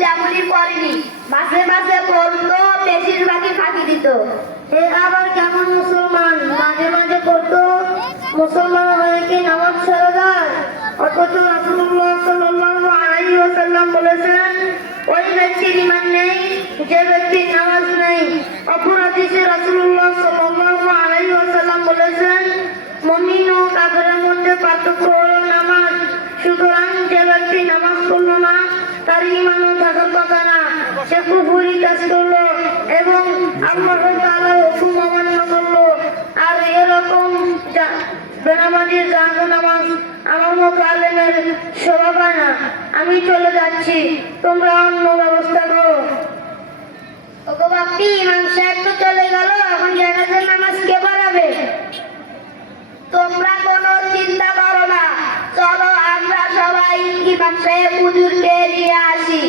তেমনই পড়েনি মাঝে মাঝে বেশিরভাগই ফাঁকি দিত। এ আবার কেমন মুসলমান? মাঝে মাঝে মুসলমান হয়ে কি নামাজ যায়? অথচ রাসূলুল্লাহ সাল্লাল্লাহু আলাইহি ওয়াসাল্লাম বলেছেন, ওই ব্যক্তির ঈমান নেই, যে ব্যক্তি নামাজ নেই। অপর হাদিসে রাসূলুল্লাহ সাল্লাল্লাহু আলাইহি ওয়াসাল্লাম বলেছেন, মুমিন ও কাফেরের মধ্যে পার্থক্য হলো নামাজ। সুতরাং আর এরকম যা- বেনামাজির নামাজ আমার মতো আলেমের শোভা পায় না। আমি চলে যাচ্ছি, তোমরা অন্য ব্যবস্থা করো। ওগো বাপি ইমাম সাহেব তো চলে গেল এখন জানাজার নামাজ কে পড়াবে তোমরা কোনো চিন্তা করো না চলো আমরা সবাই ইমাম সাহেব হুজুরকে নিয়ে আসি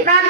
ইমাম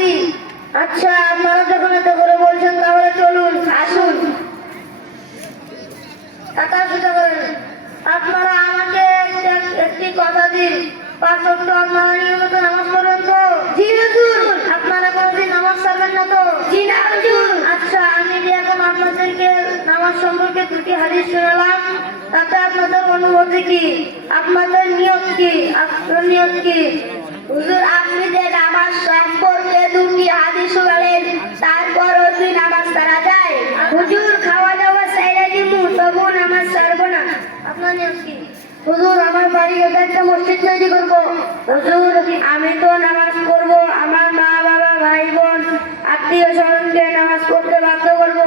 যাচ্ছি আচ্ছা আপনারা যখন এত করে বলছেন তাহলে চলুন আসুন। টাকা সোজা করেন। আপনারা আমাকে একটি কথা দিন। পাঁচ ওয়াক্ত আপনারা নিয়মিত নামাজ পড়বেন তো? জি হুজুর। আপনারা কোনোদিন নামাজ ছাড়বেন না তো? জি না হুজুর। আচ্ছা আমি যে এখন আপনাদেরকে নামাজ সম্পর্কে দুটি হাদিস শোনালাম তাতে আপনাদের অনুভূতি কি? আপনাদের নিয়ত কি? আপনার নিয়ত কি? হুজুর, আপনি যে নামাজ সম্পর্কে দুটি হাদিস শোনালেন, তারপরও কি নামাজ ছাড়া যায়। হুজুর, খাওয়া দাওয়া সাইরা দিমু তবু নামাজ ছাড়বো না। আপনার নিয়ত কি? হুজুর, আমার বাড়ি একটা মসজিদ তৈরি করব। হুজুর, আমি তো নামাজ পড়ব, আমার মা, বাবা, ভাই, বোন, আত্মীয় স্বজনকে নামাজ পড়তে বাধ্য করব।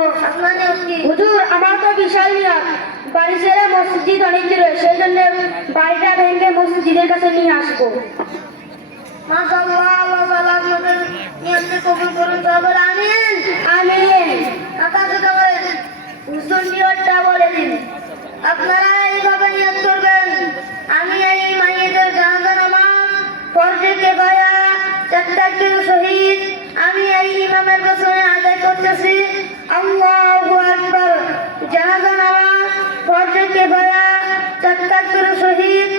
হুজুর, আমার তো বিশাল নিয়ত বাড়ি ছেড়ে মসজিদ অনেক দূরে, সেই জন্য বাড়িটা ভেঙে মসজিদের কাছে নিয়ে আসব। মাশাআল্লাহ আল্লাহ তাআলা আপনাদের নিয়তকে কবুল করুন তবে আমিন। আমিন। টাকা সোজা করেন হুজুর নিয়তটা বলে দিন। আপনারা এইভাবে নিয়ত করবেন। আমি এই মাইয়েদের জানাজা নামাজ ফরজে গয়া চারটাকির শহীদ। আমি এই ইমামের পেছনে আদায় করতেছি। আল্লাহু আকবার। জানাজা নামাজ ফরজে গয়া চারটাকির শহীদ।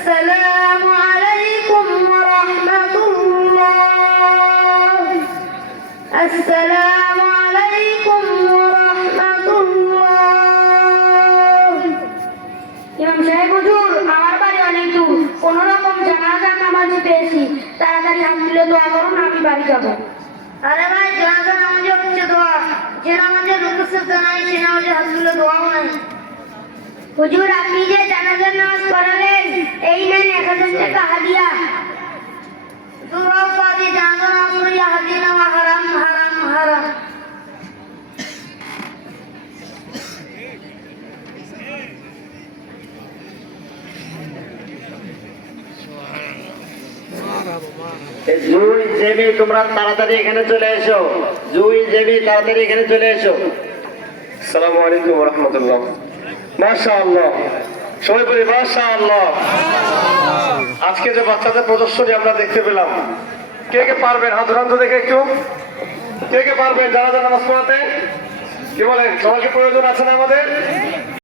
السلام عليكم ورحمة الله السلام عليكم ورحمة الله ইমাম সাহেব হুজুর আমার বাড়ি অনেক দূর কোন রকম জানাজার নামাজ পেয়েছি তাড়াতাড়ি হাত তুলে দোয়া করুন আমি বাড়ি যাবো আরে ভাই হুজুর আপনি যে জানাজার নামাজ পড়ালেন এই নেন এক হাজার টাকা হাদিয়া। দুরাও পাদি নামাজ পড়িয়া হাজি নেওয়া হারাম হারাম হারাম। জুই জেবি তোমরা তাড়াতাড়ি এখানে চলে এসো। জুই জেবি তাড়াতাড়ি এখানে চলে এসো। আসসালামু আলাইকুম রহমতুল্লাহ। মাশা আল্লাহ সবাই বলি মাশাআল্লাহ। আজকে যে বাচ্চাদের প্রদর্শনী আমরা দেখতে পেলাম। কে কে পারবেন? হাত হাত দেখে একটু। কে কে পারবেন? যারা যারা নামাজ পড়াতে। কি বলেন? সবাইকে প্রয়োজন আছে না আমাদের?